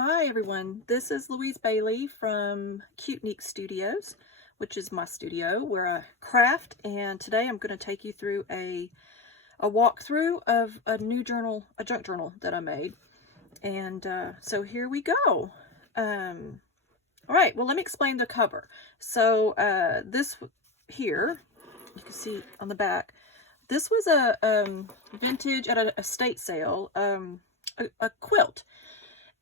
Hi everyone, this is Louise Bailey from Cute Studios, which is my studio where I craft, and today I'm going to take you through a walkthrough of a new journal, a junk journal that I made. And so here we go. All right, well, let me explain the cover. So this here, you can see on the back, this was a vintage at an estate sale, a quilt.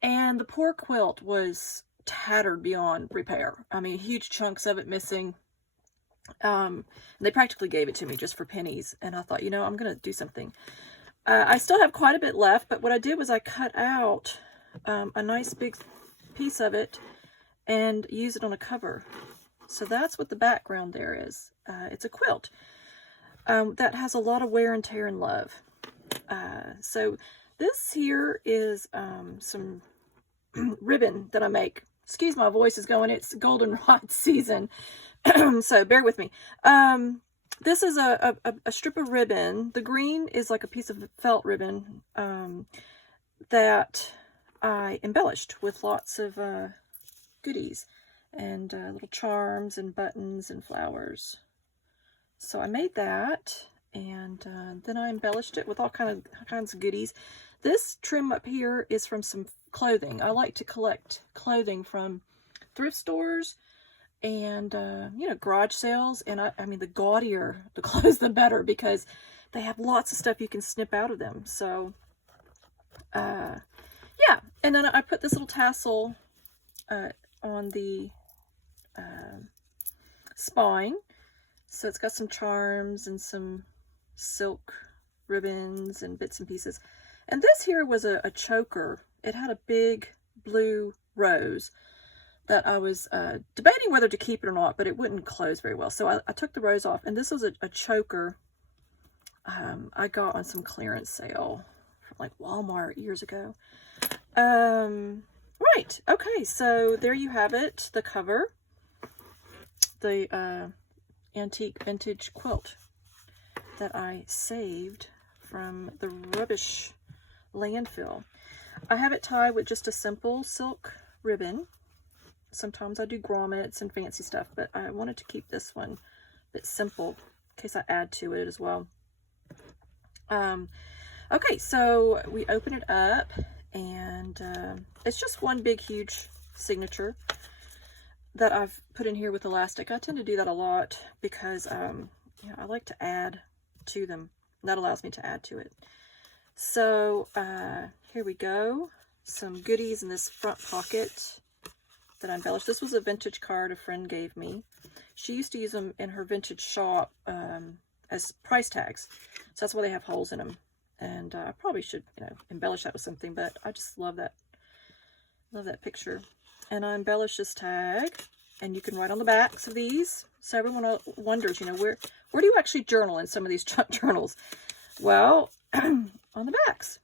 And the poor quilt was tattered beyond repair. I mean, huge chunks of it missing. They practically gave it to me just for pennies. And I thought, you know, I'm going to do something. I still have quite a bit left, but what I did was I cut out a nice big piece of it and used it on a cover. So that's what the background there is. It's a quilt that has a lot of wear and tear and love. So this here is some ribbon that I make. Excuse my voice is going. It's goldenrod season, so bear with me. This is a strip of ribbon. The green is like a piece of felt ribbon that I embellished with lots of goodies and little charms and buttons and flowers. So I made that, and then I embellished it with all kinds of goodies. This trim up here is from some clothing. I like to collect clothing from thrift stores and you know, garage sales. And I mean, the gaudier the clothes, the better, because they have lots of stuff you can snip out of them. So yeah, and then I put this little tassel on the spine. So it's got some charms and some silk ribbons and bits and pieces. And this here was a choker. It had a big blue rose that I was debating whether to keep it or not, but it wouldn't close very well. So I took the rose off, and this was a choker I got on some clearance sale from like Walmart years ago. Right, okay, so there you have it, the cover, the antique vintage quilt that I saved from the rubbish landfill. I have it tied with just a simple silk ribbon. Sometimes I do grommets and fancy stuff, but I wanted to keep this one a bit simple in case I add to it as well. Okay, so we open it up, and it's just one big huge signature that I've put in here with elastic. I tend to do that a lot because you know, I like to add to them. That allows me to add to it. So here we go. Some goodies in this front pocket that I embellished. This was a vintage card a friend gave me. She used to use them in her vintage shop as price tags. So that's why they have holes in them. And I probably should, you know, embellish that with something, but I just love that. Love that picture. And I embellished this tag, and you can write on the backs of these. So everyone wonders, you know, where do you actually journal in some of these journals? Well, on the backs.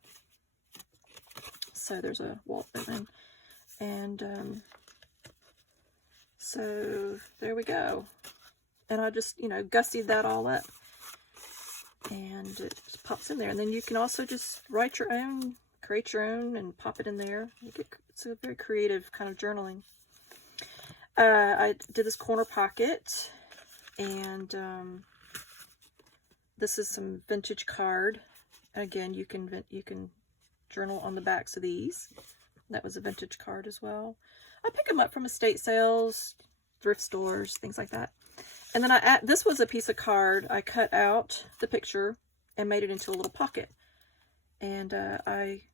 So there's a Walt Whitman, and so there we go. And I just, you know, gussied that all up, and it just pops in there. And then you can also just write your own, create your own, and pop it in there. It's a very creative kind of journaling. I did this corner pocket, and this is some vintage card. Again, you can journal on the backs of these. That was a vintage card as well. I pick them up from estate sales, thrift stores, things like that. And then this was a piece of card. I cut out the picture and made it into a little pocket. And I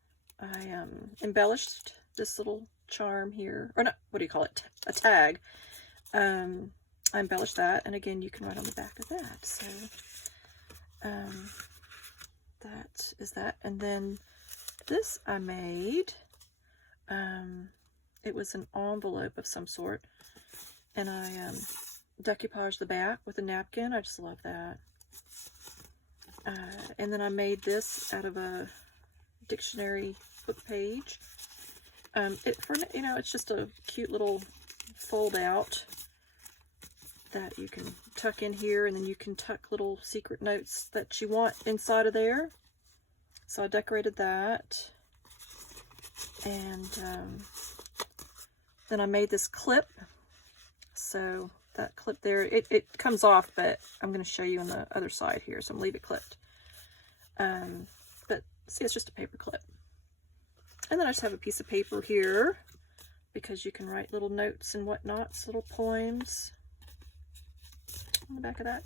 embellished this little charm here, or not, what do you call it? A tag. I embellished that, and again, you can write on the back of that. So that is that. And then this I made. It was an envelope of some sort, and I decoupaged the back with a napkin. I just love that. And then I made this out of a dictionary book page. You know, it's just a cute little fold out that you can tuck in here, and then you can tuck little secret notes that you want inside of there. So I decorated that, and Then I made this clip. So that clip there, it comes off, but I'm going to show you on the other side here. So I'm going to leave it clipped. But see, it's just a paper clip. And then I just have a piece of paper here because you can write little notes and whatnots, little poems on the back of that.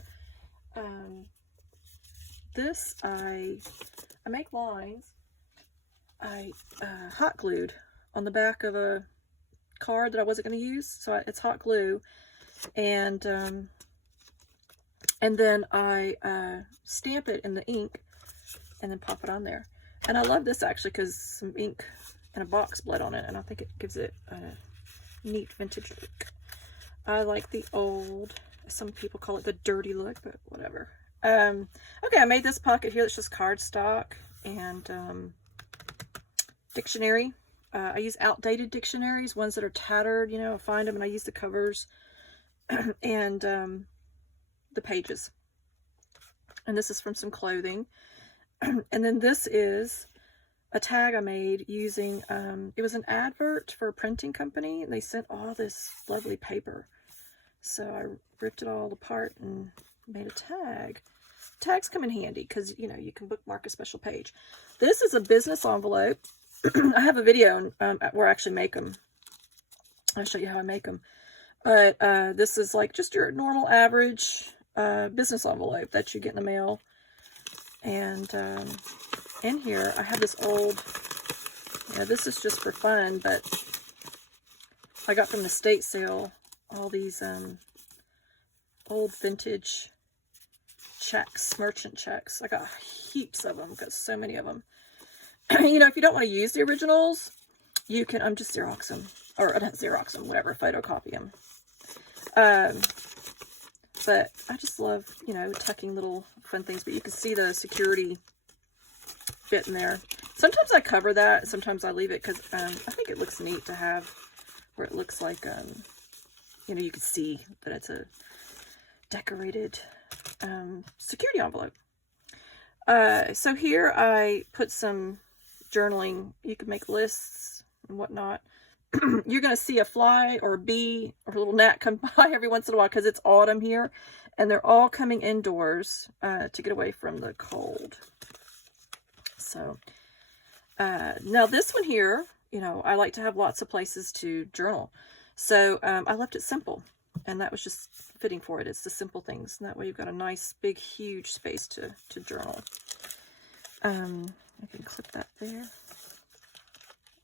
This, I make lines. I hot glued on the back of a card that I wasn't going to use, so it's hot glue, and then I stamp it in the ink and then pop it on there. And I love this actually because some ink and a box bled on it, and I think it gives it a neat vintage look. I like the old, some people call it the dirty look, but whatever. Okay, I made this pocket here that's just cardstock and dictionary. I use outdated dictionaries, ones that are tattered, you know, I find them and I use the covers and the pages. And this is from some clothing. And then this is a tag I made using, it was an advert for a printing company, and they sent all this lovely paper. So I ripped it all apart and made a tag. Tags come in handy because, you know, you can bookmark a special page. This is a business envelope. I have a video where I actually make them. I'll show you how I make them. But this is like just your normal average business envelope that you get in the mail. And in here, I have this old, this is just for fun, but I got from the estate sale all these old vintage checks, merchant checks. I got heaps of them, got so many of them. You know, if you don't want to use the originals, you can, just Xerox them, or not Xerox them, whatever, photocopy them. But I just love, you know, tucking little fun things, but you can see the security bit in there. Sometimes I cover that, sometimes I leave it, because I think it looks neat to have where it looks like, you know, you can see that it's a decorated security envelope. So here I put some journaling. You can make lists and whatnot. You're going to see a fly or a bee or a little gnat come by every once in a while because it's autumn here, and they're all coming indoors to get away from the cold. So now this one here, you know, I like to have lots of places to journal. So I left it simple, and that was just fitting for it. It's the simple things, and that way you've got a nice big huge space to journal. I can clip that there.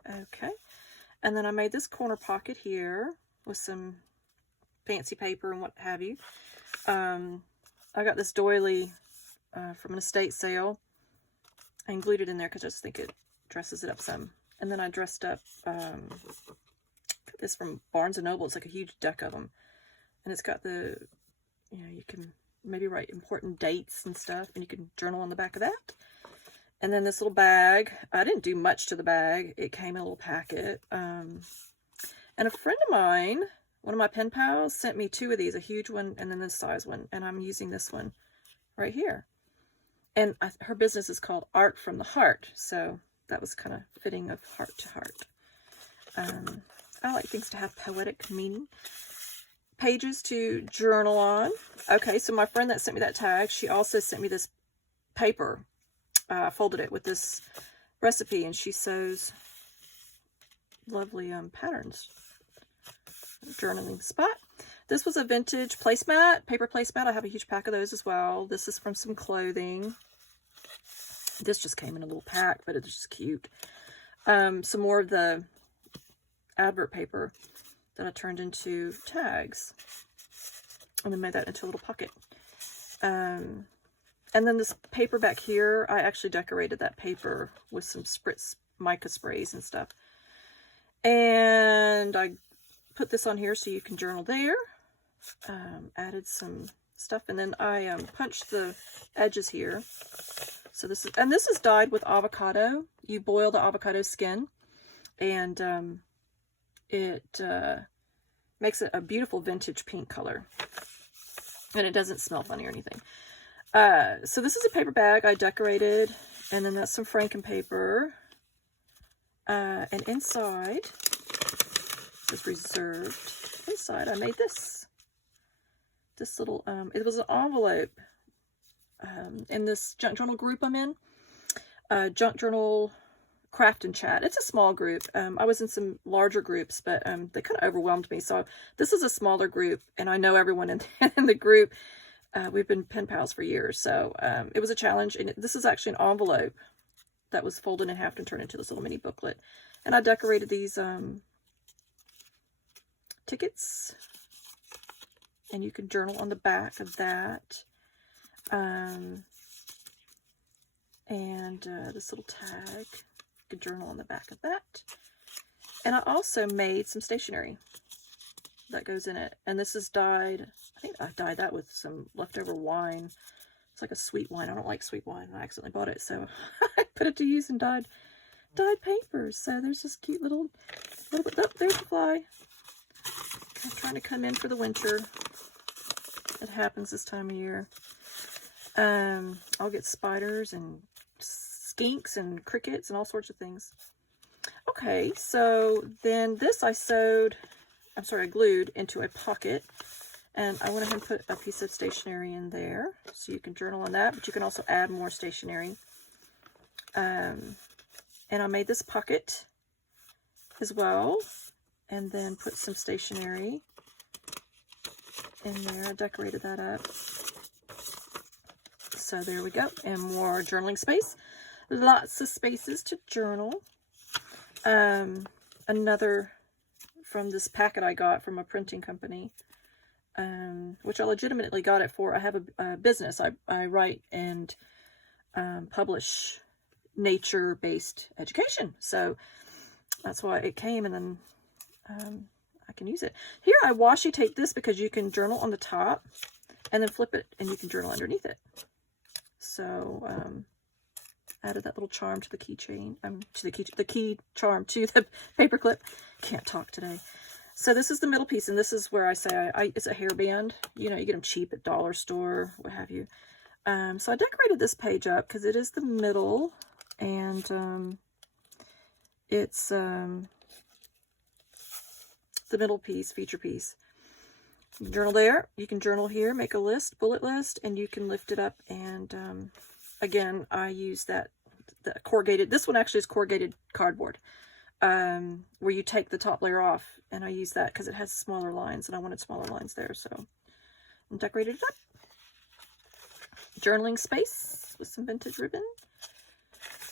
Okay. And then I made this corner pocket here with some fancy paper and what have you. I got this doily from an estate sale and glued it in there because I just think it dresses it up some. And then I dressed up this from Barnes & Noble. It's like a huge deck of them. And it's got the, you know, you can maybe write important dates and stuff, and you can journal on the back of that. And then this little bag, I didn't do much to the bag. It came in a little packet. And a friend of mine, one of my pen pals, sent me two of these, a huge one and then this size one. And I'm using this one right here. And her business is called Art from the Heart. So that was kind of fitting of heart to heart. I like things to have poetic meaning. Pages to journal on. Okay, so my friend that sent me that tag, she also sent me this paper. Folded it with this recipe, and she sews lovely patterns. Journaling spot. This was a vintage placemat, paper placemat. I have a huge pack of those as well. This is from some clothing. This just came in a little pack, but it's just cute. Some more of the advert paper that I turned into tags, and then made that into a little pocket. And then this paper back here, I actually decorated that paper with some spritz mica sprays and stuff. And I put this on here so you can journal there. Added some stuff, and then I punched the edges here. So this is dyed with avocado. You boil the avocado skin, and it makes it a beautiful vintage pink color. And it doesn't smell funny or anything. So this is a paper bag I decorated, and then that's some Franken paper. And inside, is reserved. Inside I made this little, it was an envelope in this junk journal group I'm in. Junk journal craft and chat. It's a small group. I was in some larger groups, but they kind of overwhelmed me. So this is a smaller group, and I know everyone in the group. We've been pen pals for years, so it was a challenge. And this is actually an envelope that was folded in half and turned into this little mini booklet. And I decorated these tickets, and you can journal on the back of that. And this little tag, you can journal on the back of that. And I also made some stationery that goes in it. And this is dyed, I think I dyed that with some leftover wine. It's like a sweet wine. I don't like sweet wine. I accidentally bought it, so I put it to use and dyed papers. So there's this cute little bit, oh, there's the fly. I'm trying to come in for the winter. It happens this time of year. I'll get spiders and skinks and crickets and all sorts of things. Okay, so then this I glued into a pocket, and I went ahead and put a piece of stationery in there, so you can journal on that, but you can also add more stationery. And I made this pocket as well, and then put some stationery in there. I decorated that up. So there we go, and more journaling space. Lots of spaces to journal. Another from this packet I got from a printing company, which I legitimately got it for. I have a business. I write and publish nature-based education. So that's why it came, and then I can use it. Here I washi tape this because you can journal on the top and then flip it and you can journal underneath it. So added that little charm to the keychain, the key charm to the paper clip. Can't talk today. So this is the middle piece, and this is where I say it's a hairband. You know, you get them cheap at dollar store, what have you. So I decorated this page up because it is the middle, and it's the middle piece, feature piece. You can journal there, you can journal here, make a list, bullet list, and you can lift it up. And again, I use the corrugated, this one actually is corrugated cardboard, where you take the top layer off, and I use that because it has smaller lines, and I wanted smaller lines there, so I decorated it up. Journaling space with some vintage ribbon,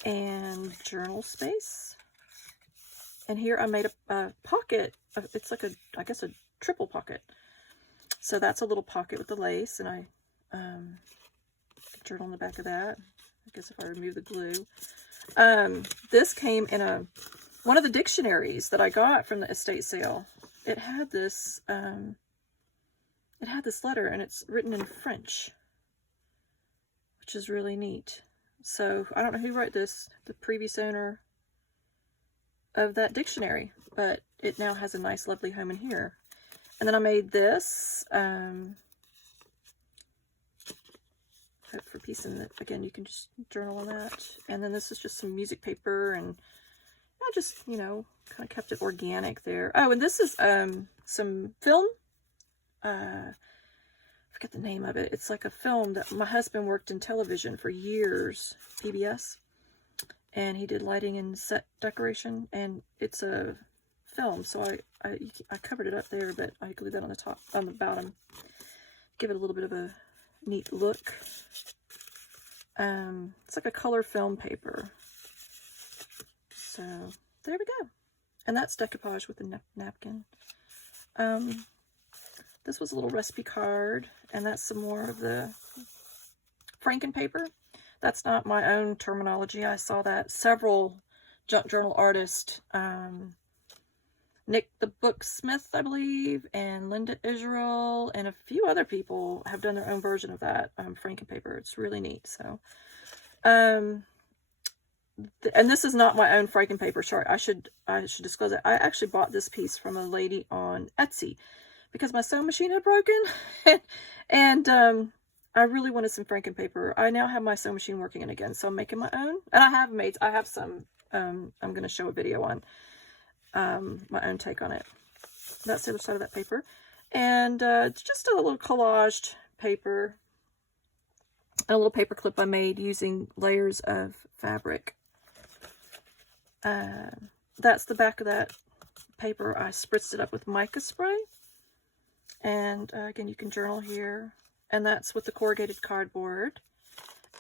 and journal space. And here I made a pocket. It's like I guess a triple pocket. So that's a little pocket with the lace, and I journal on the back of that. I guess if I remove the glue. This came in one of the dictionaries that I got from the estate sale. It had this letter, and it's written in French, which is really neat. So I don't know who wrote this, the previous owner of that dictionary, but it now has a nice, lovely home in here. And then I made this for piece, and again, you can just journal on that. And then this is just some music paper, and I just, you know, kind of kept it organic there. Oh, and this is some film. I forget the name of it. It's like a film that my husband worked in television for years, PBS, and he did lighting and set decoration, and it's a film, so I covered it up there, but I glued that on the top, on the bottom, give it a little bit of a neat look. It's like a color film paper. So there we go, and that's decoupage with a napkin. This was a little recipe card, and that's some more of the Franken paper. That's not my own terminology. I saw that several junk journal artists, Nick the Booksmith, I believe, and Linda Israel, and a few other people have done their own version of that Franken paper. It's really neat. So, and this is not my own Franken paper. Sorry, I should disclose it. I actually bought this piece from a lady on Etsy because my sewing machine had broken, and I really wanted some Franken paper. I now have my sewing machine working again, so I'm making my own, and I have some. I'm going to show a video on my own take on it. That's the other side of that paper. And it's just a little collaged paper. And a little paper clip I made using layers of fabric. That's the back of that paper. I spritzed it up with mica spray. And again, you can journal here. And that's with the corrugated cardboard.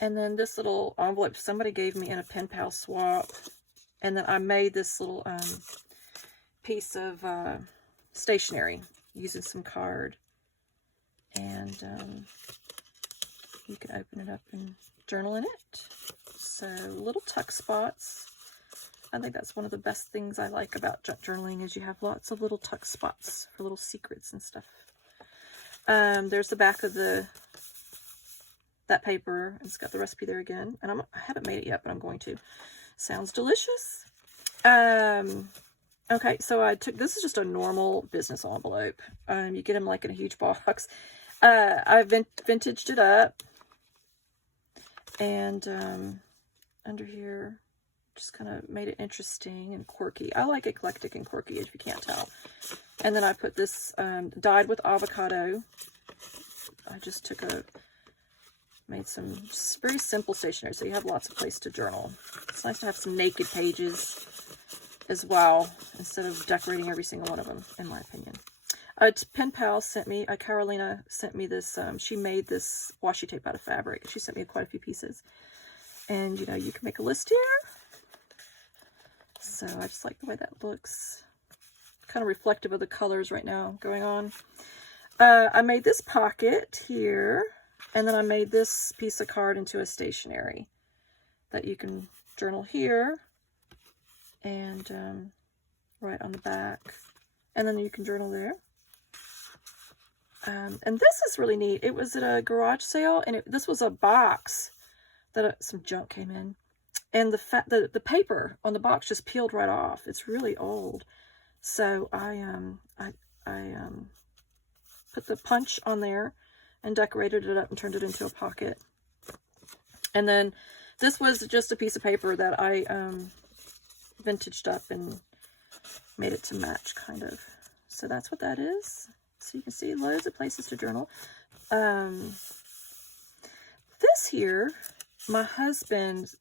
And then this little envelope somebody gave me in a pen pal swap. And then I made this little piece of stationery using some card. And you can open it up and journal in it. So little tuck spots. I think that's one of the best things I like about journaling is you have lots of little tuck spots for little secrets and stuff. There's the back of that paper. It's got the recipe there again. And I haven't made it yet, but I'm going to. Sounds delicious. Okay, so this is just a normal business envelope. You get them like in a huge box. I vintaged it up. And under here, just kind of made it interesting and quirky. I like eclectic and quirky, if you can't tell. And then I put this dyed with avocado. I just made some just very simple stationery, so you have lots of place to journal. It's nice to have some naked pages as well, instead of decorating every single one of them, in my opinion. Pen Pal sent me, Carolina sent me this, she made this washi tape out of fabric. She sent me quite a few pieces. And, you know, you can make a list here. So I just like the way that looks. Kind of reflective of the colors right now going on. I made this pocket here. And then I made this piece of card into a stationery that you can journal here. And right on the back. And then you can journal there. And this is really neat. It was at a garage sale, and this was a box that some junk came in. And the paper on the box just peeled right off. It's really old. So I put the punch on there and decorated it up and turned it into a pocket. And then this was just a piece of paper that I vintaged up and made it to match, kind of. So that's what that is. So you can see loads of places to journal. This here, my husband,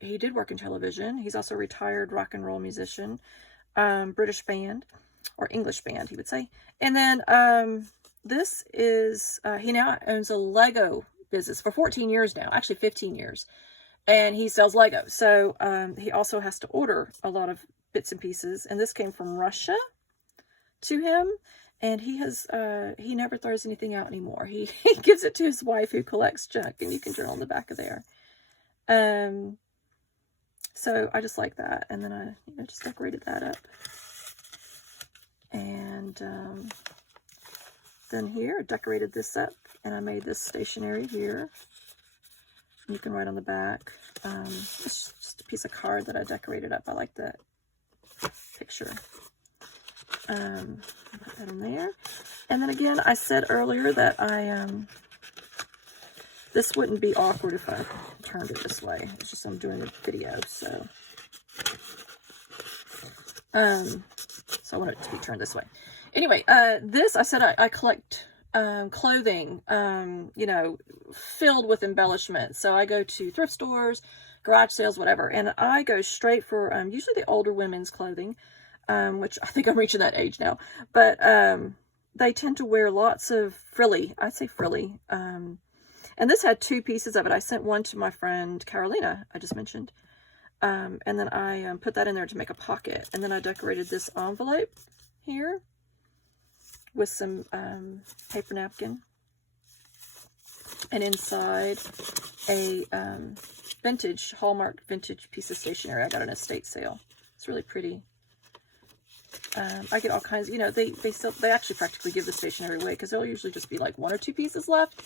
he did work in television. He's also a retired rock and roll musician, British band, or English band, he would say. And then this is, he now owns a Lego business for 14 years now, actually 15 years. And he sells Lego. So he also has to order a lot of bits and pieces. And this came from Russia to him. And he never throws anything out anymore. He gives it to his wife who collects junk, and you can journal on the back of there. So I just like that. And then I just decorated that up. And then here, I decorated this up, and I made this stationery here. You can write on the back. It's just a piece of card that I decorated up. I like that picture. Put that in there. And then again, I said earlier that this wouldn't be awkward if I turned it this way. It's just I'm doing a video, so I want it to be turned this way. Anyway, this, I said I collect clothing, you know, filled with embellishments. So I go to thrift stores, garage sales, whatever, and I go straight for usually the older women's clothing. Which I think I'm reaching that age now, but they tend to wear lots of frilly, I say frilly, and this had two pieces of it. I sent one to my friend Carolina, I just mentioned, and then I put that in there to make a pocket, and then I decorated this envelope here with some paper napkin, and inside a vintage, Hallmark vintage piece of stationery I got at an estate sale. It's really pretty. I get all kinds, you know, they actually practically give the stationery away, because there'll usually just be like 1 or 2 pieces left.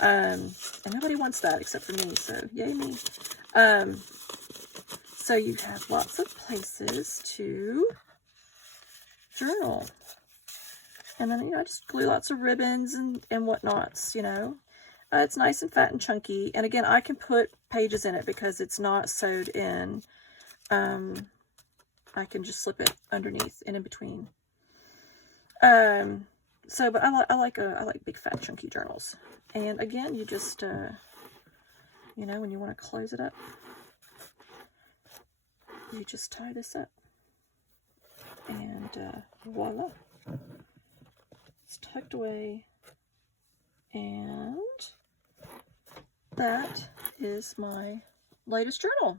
And nobody wants that except for me, so yay me. So you have lots of places to journal. And then, you know, I just glue lots of ribbons and whatnots, you know. It's nice and fat and chunky. And again, I can put pages in it because it's not sewed in. I can just slip it underneath and in between. So, but I like big fat chunky journals. And again, you just, you know, when you want to close it up, you just tie this up. And voila. It's tucked away. And that is my latest journal.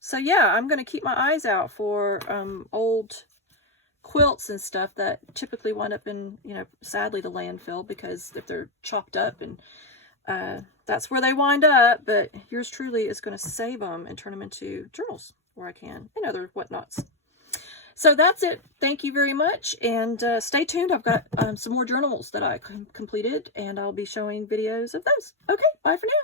So yeah, I'm going to keep my eyes out for old quilts and stuff that typically wind up in, you know, sadly the landfill, because if they're chopped up, and that's where they wind up. But yours truly is going to save them and turn them into journals where I can, and other whatnots. So that's it. Thank you very much, and stay tuned. I've got some more journals that I completed, and I'll be showing videos of those. Okay, bye for now.